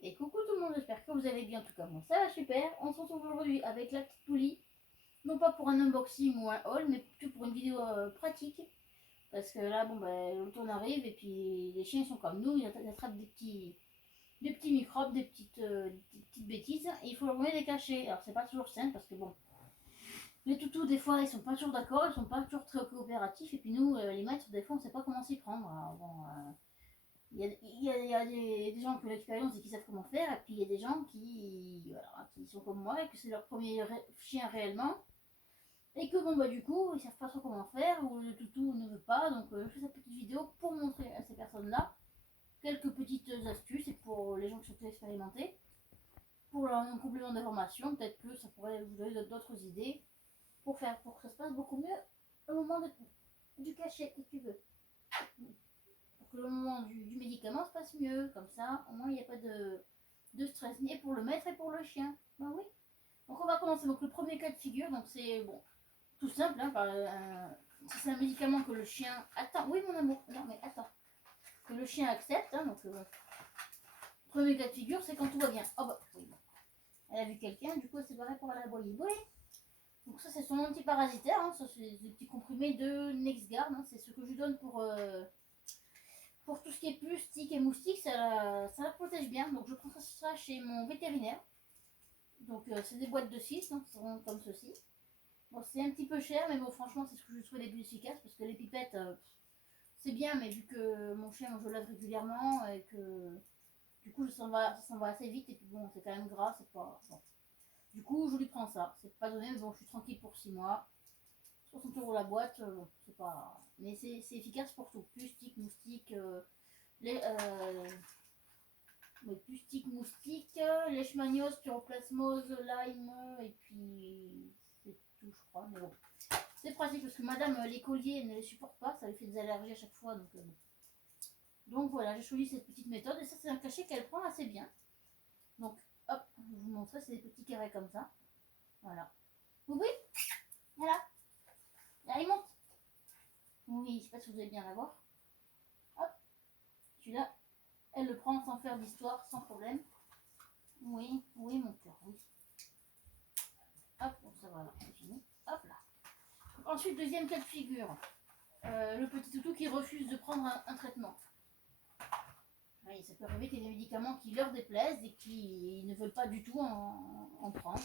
Et coucou tout le monde, j'espère que vous allez bien, en tout cas moi ça va super. On se retrouve aujourd'hui avec la petite poulie, non pas pour un unboxing ou un haul, mais plutôt pour une vidéo pratique. Parce que là, bon, l'automne arrive et puis les chiens sont comme nous, ils attrapent des petits microbes, des petites bêtises, et il faut leur les cacher. Alors c'est pas toujours simple parce que bon, les toutous des fois ils sont pas toujours d'accord, ils sont pas toujours très coopératifs, et puis nous, les maîtres, des fois on sait pas comment s'y prendre. Alors, bon, il y a des gens qui ont l'expérience et qui savent comment faire, et puis il y a des gens voilà, qui sont comme moi et que c'est leur premier chien réellement. Et que bon, du coup, ils savent pas trop comment faire, ou le toutou ne veut pas. Donc, je fais cette petite vidéo pour montrer à ces personnes-là quelques petites astuces, et pour les gens qui sont plus expérimentés, pour un complément d'information. Peut-être que ça pourrait vous donner d'autres idées pour que ça se passe beaucoup mieux au moment du cachet, si tu veux. Pour que le moment du médicament se passe mieux. Comme ça, au moins, il n'y a pas de stress, ni pour le maître et pour le chien. Ben oui. Donc, on va commencer. Donc, le premier cas de figure, donc c'est bon, tout simple. Si c'est un médicament que le chien attend. Oui, mon amour. Non, mais attends. Que le chien accepte. Donc, premier cas de figure, c'est quand tout va bien. Oh, bah, oui, bon. Elle a vu quelqu'un, du coup, c'est pareil pour la aboyer. Oui. Donc, ça, c'est son antiparasitaire. Ça, c'est des petits comprimés de NexGard. C'est ce que je lui donne pour tout ce qui est puces, tiques et moustiques, ça la protège bien. Donc je prends ça chez mon vétérinaire. Donc c'est des boîtes de 6, comme ceci. Bon, c'est un petit peu cher, mais bon, franchement, c'est ce que je trouve les plus efficaces, parce que les pipettes, c'est bien, mais vu que mon chien, je lave régulièrement, et que du coup, ça s'en va assez vite, et puis bon, c'est quand même gras, c'est pas... Bon. Du coup, je lui prends ça. C'est pas donné, mais bon, je suis tranquille pour 6 mois. 60 € la boîte, c'est pas... Mais c'est efficace pour tout. Puces, tiques, moustiques, les pustiques, moustiques, leishmaniose, pyroplasmose, Lyme, et puis c'est tout, je crois. Mais bon, c'est pratique parce que madame l'écolier ne les supporte pas, ça lui fait des allergies à chaque fois. Donc voilà, j'ai choisi cette petite méthode, et ça, c'est un cachet qu'elle prend assez bien. Donc, hop, je vais vous montrer, c'est des petits carrés comme ça. Voilà. Oui, voilà. Là, il monte. Oui, je sais pas si vous allez bien la voir. Hop, celui-là, elle le prend sans faire d'histoire, sans problème. Oui, oui, mon cœur, oui. Hop, bon, ça va, c'est fini. Hop là. Ensuite, deuxième cas de figure. Le petit toutou qui refuse de prendre un traitement. Oui, ça peut arriver qu'il y ait des médicaments qui leur déplaisent et qui ne veulent pas du tout en prendre.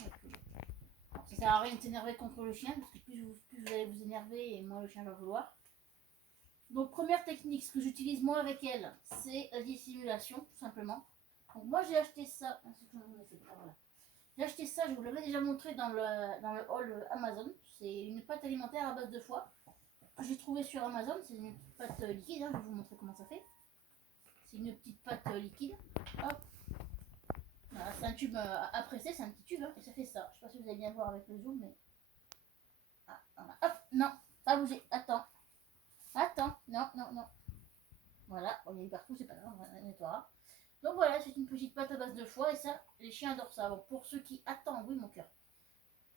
Alors, ça sert à rien de s'énerver contre le chien, parce que plus vous allez vous énerver, et moins le chien va vouloir. Donc, première technique, ce que j'utilise moi avec elle, c'est la dissimulation, tout simplement. Donc, moi j'ai acheté ça. J'ai acheté ça, je vous l'avais déjà montré dans le haul Amazon. C'est une pâte alimentaire à base de foie. J'ai trouvé sur Amazon, c'est une pâte liquide, je vais vous montrer comment ça fait. C'est une petite pâte liquide. Hop. Voilà, c'est un tube à presser, c'est un petit tube, et ça fait ça. Je sais pas si vous allez bien voir avec le zoom, mais... Ah, voilà. Hop, non, pas bouger, attends. Attends, non, non, non. Voilà, on y est partout, c'est pas grave, on nettoiera. Donc voilà, c'est une petite pâte à base de foie, et ça, les chiens adorent ça. Bon, pour ceux qui attendent, oui mon cœur.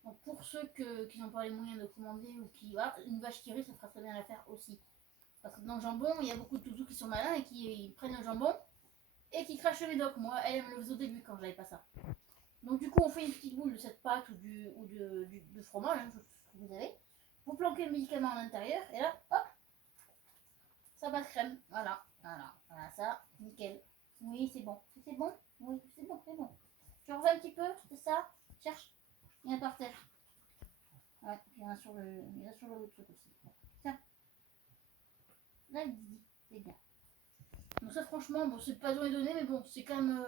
Donc pour ceux qui n'ont pas les moyens de commander, ou qui... Voilà, une vache qui rit, ça fera très bien l'affaire aussi. Parce que dans le jambon, il y a beaucoup de toutous qui sont malins et qui prennent le jambon et qui crachent le médoc. Moi, elle me le faisait au début quand j'avais pas ça. Donc du coup, on fait une petite boule de cette pâte ou de fromage, ce que vous avez. Vous planquez le médicament à l'intérieur, et là, hop, ça passe crème. Voilà, voilà, voilà, ça, nickel. Oui, c'est bon. C'est bon. Oui, c'est bon, c'est bon. Tu refais un petit peu, c'est ça. Cherche. Il y en a par terre. Ouais, puis il y en a sur le truc aussi. Tiens. Là, il dit, c'est bien. Donc ça, franchement, bon, c'est pas donné, mais bon, c'est quand même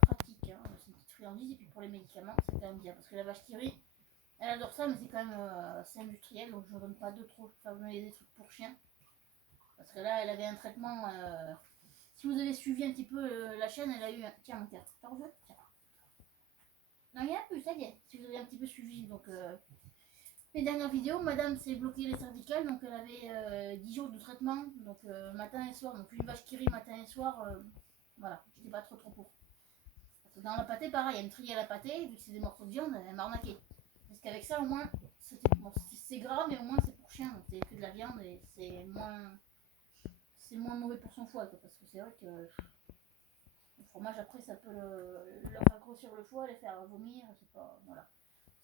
pratique. C'est une petite friandise, et puis pour les médicaments, c'est quand même bien. Parce que la vache qui rit, elle adore ça, mais c'est quand même assez industriel, donc je ne donne pas de trop. Je vais pas donner des trucs pour chiens. Parce que là, elle avait un traitement... Si vous avez suivi un petit peu la chaîne, elle a eu un... Tiens, mon cœur, t'en veux? Tiens. Non, il y en a plus, ça y est. Si vous avez un petit peu suivi, donc... les dernières vidéos, madame s'est bloquée les cervicales, donc elle avait 10 jours de traitement, donc matin et soir. Donc une vache qui rit matin et soir, voilà, j'étais pas trop pour. Parce que dans la pâtée, pareil, elle me triait la pâtée, vu que c'est des morceaux de viande, elle m'a arnaqué. Parce qu'avec ça, au moins, c'est gras, mais au moins c'est pour chien, donc c'est que de la viande, et c'est moins mauvais pour son foie, quoi, parce que c'est vrai que fromage après ça peut leur faire grossir le foie, les faire vomir, c'est pas, voilà.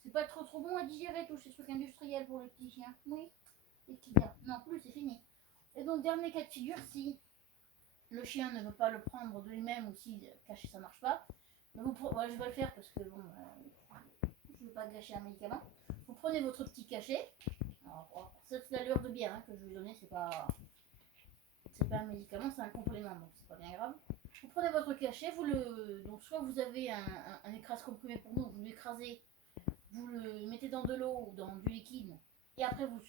C'est pas trop bon à digérer tous ces trucs industriels pour les petits chiens. Oui, les petits gars. Non plus, c'est fini. Et donc dernier cas de figure, si le chien ne veut pas le prendre de lui-même ou si caché ça marche pas, ouais, je vais le faire parce que bon, je veux pas gâcher un médicament. Vous prenez votre petit cachet. Alors, c'est l'allure de bière hein, que je vais donner, c'est pas un médicament, c'est un complément, donc c'est pas bien grave. Vous prenez votre cachet, donc soit vous avez un écrase comprimé pour nous, vous l'écrasez, vous le mettez dans de l'eau ou dans du liquide, et après vous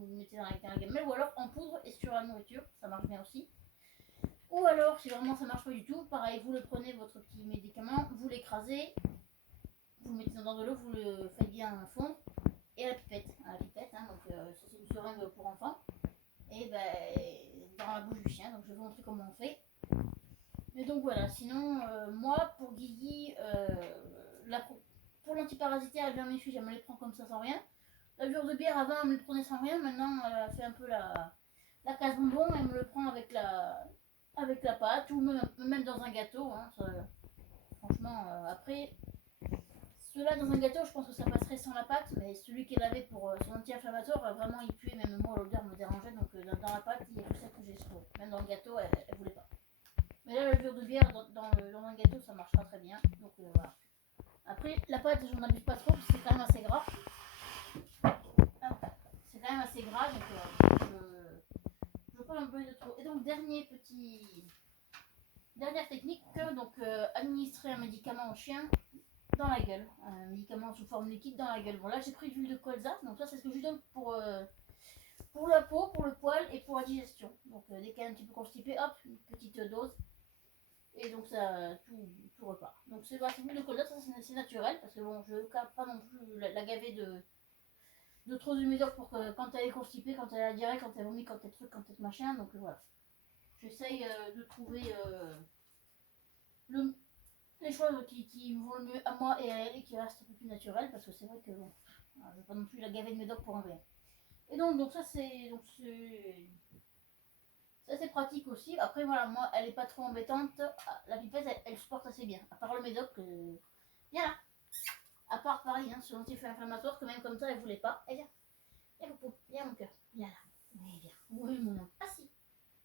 le mettez dans la gamelle, ou alors en poudre et sur la nourriture, ça marche bien aussi. Ou alors, si vraiment ça marche pas du tout, pareil, vous le prenez, votre petit médicament, vous l'écrasez, vous le mettez dans de l'eau, vous le faites bien fondre, et à la pipette, hein, donc ça c'est une seringue pour enfants, et dans la bouche du chien, donc je vais vous montrer comment on fait. Mais donc voilà, sinon, moi, pour Guigui, pour l'antiparasitaire, elle vient mes filles, elle me les prend comme ça sans rien. La levure de bière, avant, elle me le prenait sans rien, maintenant, elle a fait un peu la casse bonbon, elle me le prend avec la pâte, ou même dans un gâteau, hein, ça, franchement, après, celui-là dans un gâteau, je pense que ça passerait sans la pâte, mais celui qu'elle avait pour son anti-inflammatoire, vraiment il puait, même moi l'odeur me dérangeait, donc dans la pâte, il y a tout ça que j'ai trouvé. Même dans le gâteau, elle voulait pas. Mais là, la levure de bière dans un gâteau, ça marchera très bien. Donc voilà. Après, la pâte, j'en abuse pas trop, parce que c'est quand même assez gras. C'est quand même assez gras, donc je veux pas l'employer de trop. Et donc, dernière technique, donc administrer un médicament au chien dans la gueule. Un médicament sous forme liquide dans la gueule. Bon, là, j'ai pris de l'huile de colza, donc ça, c'est ce que je lui donne pour la peau, pour le poil et pour la digestion. Donc, dès qu'elle est un petit peu constipée, hop, une petite dose. Et donc ça tout repart. Donc c'est l'huile de colza, ça c'est naturel parce que bon, je ne veux pas non plus la gaver de trop de médoc pour que quand elle est constipée, quand elle a la diarrhée, quand elle vomit, quand elle truc, quand elle machin. Donc voilà. J'essaye de trouver les choses qui me vont le mieux à moi et à elle et qui restent un peu plus naturelles parce que c'est vrai que bon, je ne veux pas non plus la gaver de médoc pour un rien. Et donc ça c'est pratique aussi. Après, voilà, moi, elle est pas trop embêtante. La pipette, elle supporte assez bien. À part le médoc, viens là. À part pareil, hein, son anti inflammatoire, que même comme ça, elle voulait pas. Et viens. Viens, Popo. Viens, mon cœur. Viens là. Oui, viens. Oui, mon homme. Assis.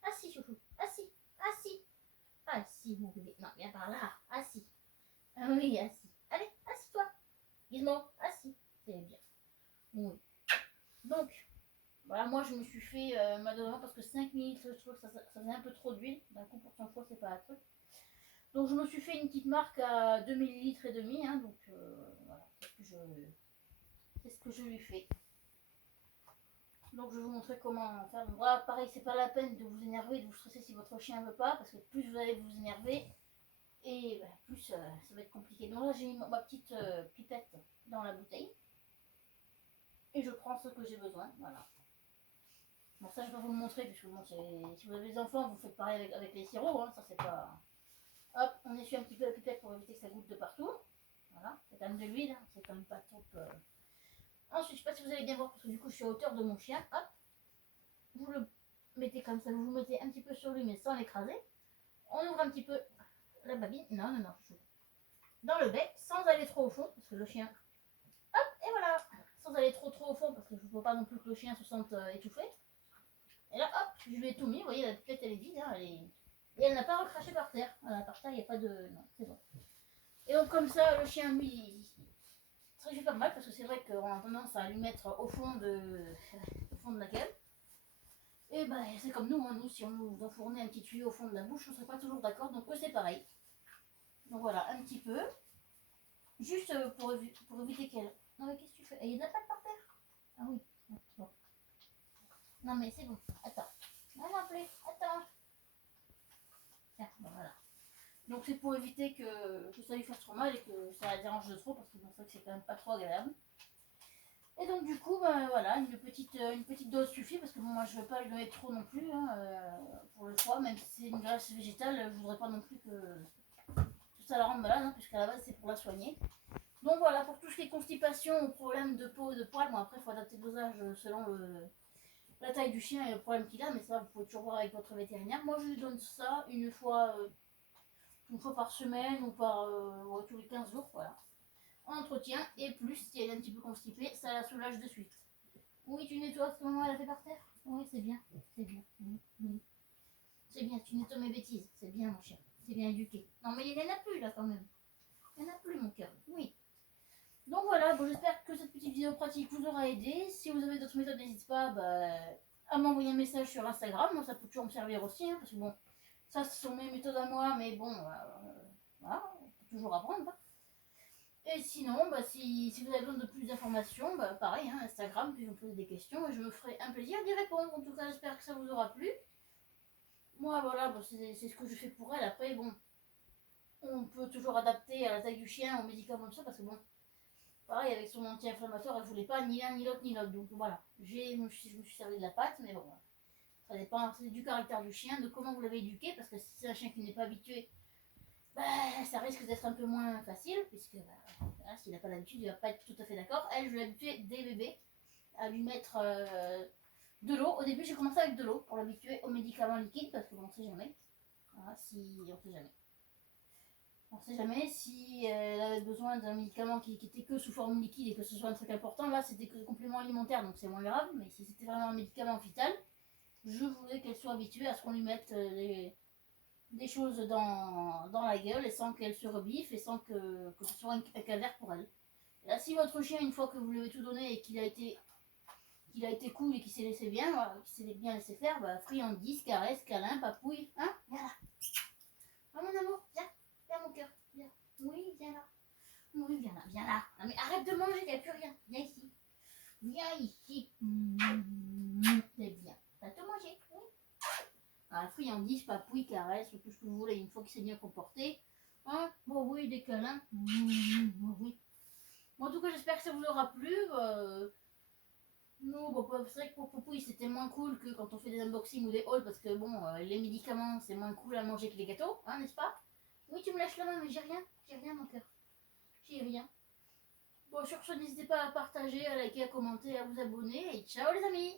Assis, chouchou. Assis. Assis. Assis, mon bébé. Non, viens par là. Assis. Ah oui, assis. Allez, assis-toi. Gizmo, assis. C'est bien. Oui. Donc, voilà, moi je me suis fait ma dose parce que 5 minutes, je trouve que ça faisait un peu trop d'huile. D'un coup, pour 100 fois, c'est pas un truc. Donc, je me suis fait une petite marque à 2 ml et demi. Hein, donc, voilà, c'est ce que je lui fais. Donc, je vais vous montrer comment faire. Donc, voilà, pareil, c'est pas la peine de vous énerver, de vous stresser si votre chien veut pas. Parce que plus vous allez vous énerver, et plus ça va être compliqué. Donc, là, j'ai mis ma petite pipette dans la bouteille. Et je prends ce que j'ai besoin. Voilà. Bon, ça, je vais vous le montrer, puisque bon, si vous avez des enfants, vous faites pareil avec les sirops, hein, ça c'est pas... Hop, on essuie un petit peu la pipette pour éviter que ça goûte de partout. Voilà, c'est quand même de l'huile, hein, c'est quand même pas top. Ensuite, je sais pas si vous allez bien voir, parce que du coup, je suis à hauteur de mon chien. Hop, vous le mettez comme ça, vous vous mettez un petit peu sur lui, mais sans l'écraser. On ouvre un petit peu la babine, non, dans le bec, sans aller trop au fond, parce que le chien... Hop, et voilà, sans aller trop au fond, parce que je ne veux pas non plus que le chien se sente étouffé. Et là, hop, je lui ai tout mis. Vous voyez, la pipette, elle est vide. Hein, et elle n'a pas recraché par terre. Voilà, par terre, il n'y a pas de... Non, c'est bon. Et donc, comme ça, le chien, lui, ça lui fait pas mal parce que c'est vrai qu'on a tendance à lui mettre au fond de la gueule. Et c'est comme nous, hein, nous, si on nous enfournait un petit tuyau au fond de la bouche, on ne serait pas toujours d'accord. Donc, c'est pareil. Donc, voilà, un petit peu. Juste pour éviter qu'elle... Non, mais qu'est-ce que tu fais? Il y a de la pâte par terre? Ah oui. Bon. Non, mais c'est bon. Attends. Non, non plus. Attends. Tiens, bon, voilà. Donc c'est pour éviter que ça lui fasse trop mal et que ça la dérange de trop parce que c'est vrai que c'est quand même pas trop agréable. Et donc du coup, voilà, une petite dose suffit parce que bon, moi je veux pas lui donner trop non plus hein, pour le foie, même si c'est une graisse végétale, je voudrais pas non plus que ça la rende malade, hein, puisqu'à la base c'est pour la soigner. Donc voilà, pour tout ce qui est constipation, problème de peau, de poils, bon après il faut adapter le dosage selon la taille du chien et le problème qu'il a, mais ça vous pouvez toujours voir avec votre vétérinaire. Moi je lui donne ça une fois une fois par semaine ou par ouais, tous les 15 jours, voilà. Entretien, et plus si elle est un petit peu constipée, ça la soulage de suite. Oui, tu nettoies ce que maman elle a fait par terre. Oui, c'est bien, c'est bien. Oui, oui. C'est bien, tu nettoies mes bêtises, c'est bien mon chien, c'est bien éduqué. Non mais il n'y en a plus là quand même. Il n'y en a plus mon cœur, oui. Donc voilà, bon, j'espère que cette petite vidéo pratique vous aura aidé. Si vous avez d'autres méthodes, n'hésitez pas à m'envoyer un message sur Instagram. Moi, ça peut toujours me servir aussi, hein, parce que bon, ça, ce sont mes méthodes à moi, mais bon, voilà, on peut toujours apprendre. Hein. Et sinon, si vous avez besoin de plus d'informations, pareil, hein, Instagram, puis vous me posez des questions et je me ferai un plaisir d'y répondre. En tout cas, j'espère que ça vous aura plu. Moi, voilà, c'est ce que je fais pour elle. Après, bon, on peut toujours adapter à la taille du chien, aux médicaments, tout ça, parce que bon, pareil, avec son anti-inflammatoire, elle voulait pas ni l'un ni l'autre ni l'autre. Donc voilà, je me suis servi de la pâte, mais bon, ça dépend du caractère du chien, de comment vous l'avez éduqué, parce que si c'est un chien qui n'est pas habitué, ça risque d'être un peu moins facile, puisque voilà, s'il n'a pas l'habitude, il va pas être tout à fait d'accord. Elle, je l'ai habituée dès bébé à lui mettre de l'eau. Au début, j'ai commencé avec de l'eau pour l'habituer aux médicaments liquides, parce qu'on ne sait jamais. Voilà, si on sait jamais. On ne sait jamais si elle avait besoin d'un médicament qui était que sous forme liquide et que ce soit un truc important. Là, c'était que complément alimentaire, donc c'est moins grave. Mais si c'était vraiment un médicament vital, je voulais qu'elle soit habituée à ce qu'on lui mette des choses dans la gueule et sans qu'elle se rebiffe et sans que ce soit un calvaire pour elle. Et là, si votre chien, une fois que vous lui avez tout donné et qu'il a été cool et qu'il s'est laissé bien, voilà, qu'il s'est bien laissé faire, friandise, caresse, câlin, papouille, hein, viens là. Ah mon amour, viens. Viens mon cœur, viens. Oui, viens là. Oui, viens là, viens là. Ah, mais arrête de manger, il n'y a plus rien. Viens ici. Viens ici. C'est bien. T'as tout mangé, oui. Ah, friandise, papouille, caresse, tout ce que vous voulez, une fois qu'il s'est bien comporté. Hein, bon oui, des câlins. Bon, oui. Bon, en tout cas, j'espère que ça vous aura plu. Nous, bon, c'est vrai que pour Popouille, c'était moins cool que quand on fait des unboxings ou des hauls, parce que bon, les médicaments, c'est moins cool à manger que les gâteaux, hein, n'est-ce pas? Oui, tu me lâches la main, mais j'ai rien mon cœur. J'ai rien. Bon, sur ce, n'hésitez pas à partager, à liker, à commenter, à vous abonner, et ciao les amis!